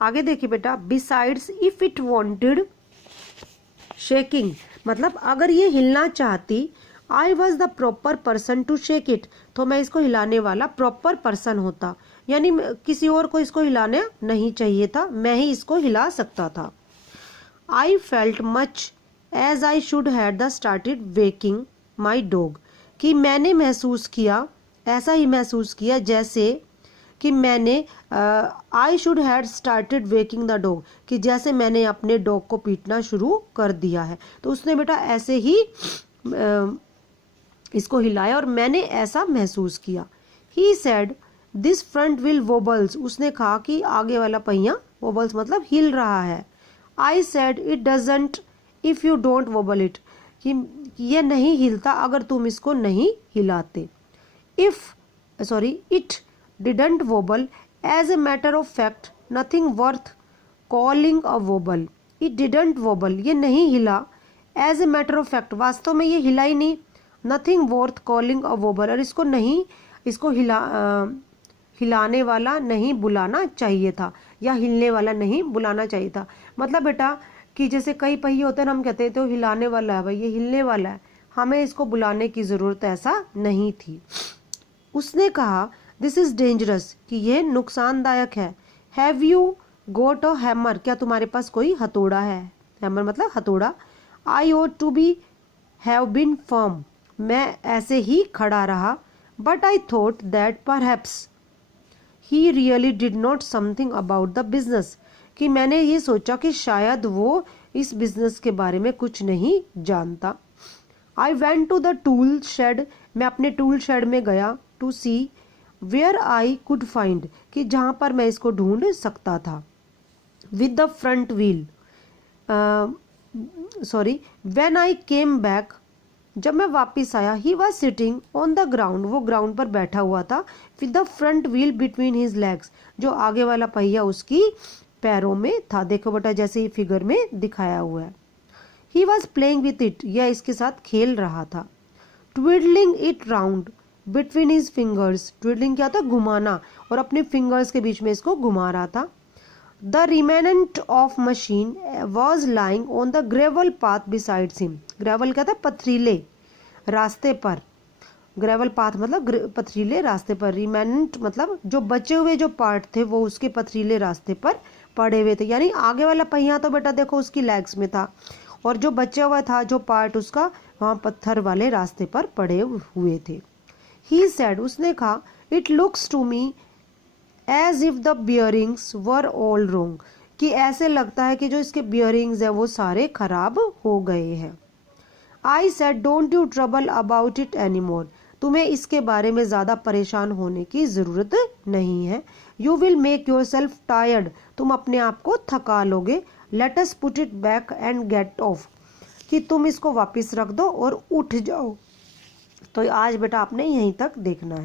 आगे देखिए बेटा, besides if it wanted shaking, मतलब अगर ये हिलना चाहती, I was the proper person to shake it, तो मैं इसको हिलाने वाला प्रॉपर पर्सन होता, यानी किसी और को इसको हिलाने नहीं चाहिए था, मैं ही इसको हिला सकता था। I felt much as I should had the started waking my dog, कि मैंने महसूस किया, ऐसा ही महसूस किया जैसे कि मैंने आई should had started waking the dog, कि जैसे मैंने अपने डॉग को पीटना शुरू कर दिया है। तो उसने बेटा ऐसे ही इसको हिलाया और मैंने ऐसा महसूस किया। He said this front wheel wobbles, उसने कहा कि आगे वाला पहिया, वोबल्स मतलब हिल रहा है। I said it doesn't if you don't wobble it, कि ये नहीं हिलता अगर तुम इसको नहीं हिलाते। It didn't wobble as a matter of fact nothing worth calling a wobble, it didn't wobble, ये नहीं हिला, as a matter of fact, वास्तव में ये हिला ही नहीं, nothing worth calling a wobble, और इसको हिलाने वाला नहीं बुलाना चाहिए था, या हिलने वाला नहीं बुलाना चाहिए था। मतलब बेटा कि जैसे कई पहिए होते हैं, हम कहते हैं तो हिलाने वाला है भाई, ये हिलने वाला है, हमें इसको बुलाने की ज़रूरत ऐसा नहीं थी। उसने कहा दिस इज़ डेंजरस, कि यह नुकसानदायक है। Have you got a hammer, क्या तुम्हारे पास कोई हथौड़ा है? हैमर मतलब हथौड़ा। I ought to be have been firm, मैं ऐसे ही खड़ा रहा। But I thought that perhaps he really did not something about the business, कि मैंने ये सोचा कि शायद वो इस बिजनेस के बारे में कुछ नहीं जानता। I went to the tool shed, मैं अपने टूल शेड में गया, to see where I could find, कि जहाँ पर मैं इसको ढूंढ सकता था। With the front wheel when I came back, जब मैं वापस आया, he was sitting on the ground, वो ग्राउंड पर बैठा हुआ था। With the front wheel between his legs, जो आगे वाला पहिया उसकी पैरों में था। देखो बेटा जैसे ये फिगर में दिखाया हुआ है। He was playing with it, यह इसके साथ खेल रहा था। Twiddling it round between his fingers, twiddling क्या था? घुमाना, और अपने फिंगर्स के बीच में इसको घुमा रहा था। The remnant of machine was lying on the gravel path besides him, gravel क्या था? पथरीले रास्ते पर, ग्रेवल पाथ मतलब पथरीले रास्ते पर, रिमेनेंट मतलब जो बचे हुए जो पार्ट थे वो उसके पथरीले रास्ते पर पड़े हुए थे। यानी आगे वाला पहिया तो बेटा देखो उसकी लेग्स में था, और जो बचा हुआ था जो पार्ट उसका वहाँ पत्थर वाले रास्ते पर पड़े हुए थे। ही सेड, उसने कहा, it looks to me as if the bearings were all wrong, कि ऐसे लगता है कि जो इसके बियरिंग्स है वो सारे खराब हो गए हैं। I said don't you trouble about it any more, तुम्हें इसके बारे में ज़्यादा परेशान होने की ज़रूरत नहीं है। You will make yourself tired, तुम अपने आप को थका लोगे। Let us put it back and get off, कि तुम इसको वापस रख दो और उठ जाओ। तो आज बेटा आपने यहीं तक देखना है।